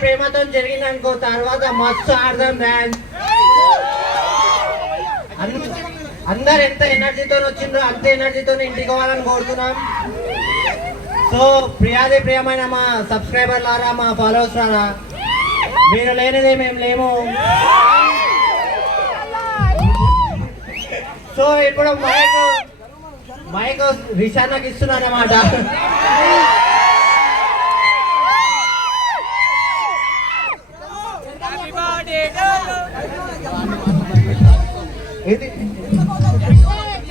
ప్రేమతో జరిగిందనుకో తర్వాత మస్తు ఆడదాం డాన్స్. అందరు ఎంత ఎనర్జీతో వచ్చిండ్రో అంత ఎనర్జీతో ఇంటికి పోవాలని కోరుతున్నాం. సో ప్రియాది ప్రియమైన మా సబ్స్క్రైబర్ లారా, మా ఫాలోవర్స్ లారా, మీరు లేనిదే మేము లేము. సో ఇప్పుడు మైక్ రిషానాకి ఇస్తున్నాను అన్నమాట.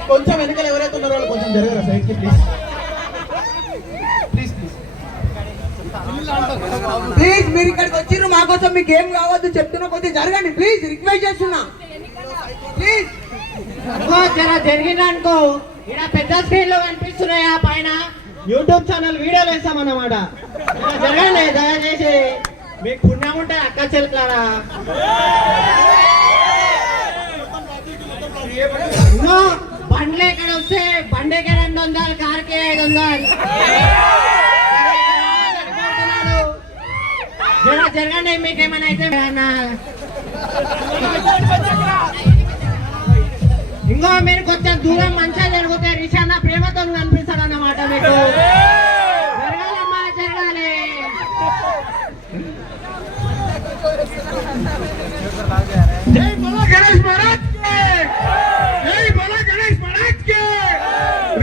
కొంచెం వెనకాల ఎవరైతే ఉన్నారో వాళ్ళు కొంచెం జరగరా సైడ్కి ప్లీజ్. ప్లీజ్ మీరు ఇక్కడికి వచ్చిర్రు మా కోసం, మీకు ఏం కావద్దు చెప్తున్నా, కొద్దిగా జరగండి ప్లీజ్, రిక్వెస్ట్ చేస్తున్నా ప్లీజ్. జరిగిందనుకో ఇలా పెద్ద స్క్రీన్ లో కనిపిస్తున్నాయా పైన యూట్యూబ్ ఛానల్ వీడియోలు వేస్తామన్నమాట. జరగండి దయచేసి, మీకు పుణ్యం ఉంటే అక్క చెల్లారా. బండ్లు ఎక్కడ వస్తే బండికి 200, కార్కి 500. జరగండి, మీకేమైనా అయితే ఇంకో మీరు కొంచెం దూరం మంచిగా జరిగితే రిషానా ప్రేమతో కనిపిస్తాడు అన్నమాట. మీకు జరగాలమ్మా, జరగాలి. జై బోలో గణేష్ మహారాజ్ కి, జై బోలో గణేష్ మహారాజ్ కి.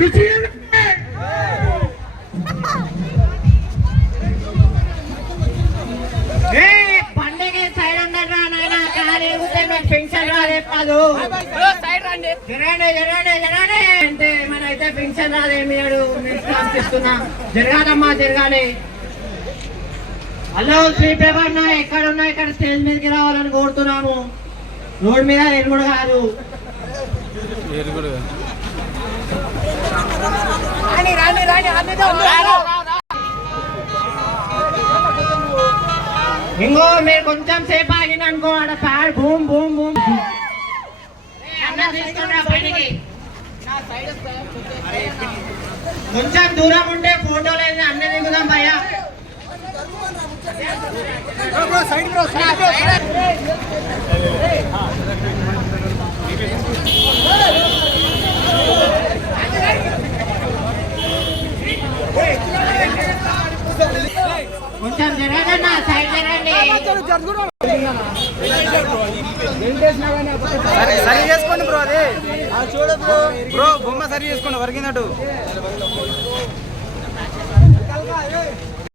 రుచి పండుగ సైడ్ ఉండరా నాయన, కాలు ఎగితే మీకు పెన్షన్ రాలేదు కాదు. అంటే మన అయితే పెన్షన్ రాదేమి ఇస్తున్నా. జరగాలమ్మా, జరగాలి. హలో శ్రీ పేపర్ ఎక్కడున్నా ఇక్కడ స్టేజ్ మీదకి రావాలని కోరుతున్నాము. రోడ్ మీద ఎరుగుడు కాదు. ఇంకో మీరు కొంచెం సేపు ఆగిన అనుకో ఆడ ప్యాడ్ బూమ్ బూమ్ బూమ్ కొంచెం దూరం ఉంటే ఫోటో లేదు అన్నీ దిగుదాం భయ్యా. కొంచెం జరగండి, సైడ్ జరగండి. సరి చేసుకోండి బ్రో, అది చూడు బ్రో. బ్రో బొమ్మ సరి చేసుకోండి వరికినట్టు.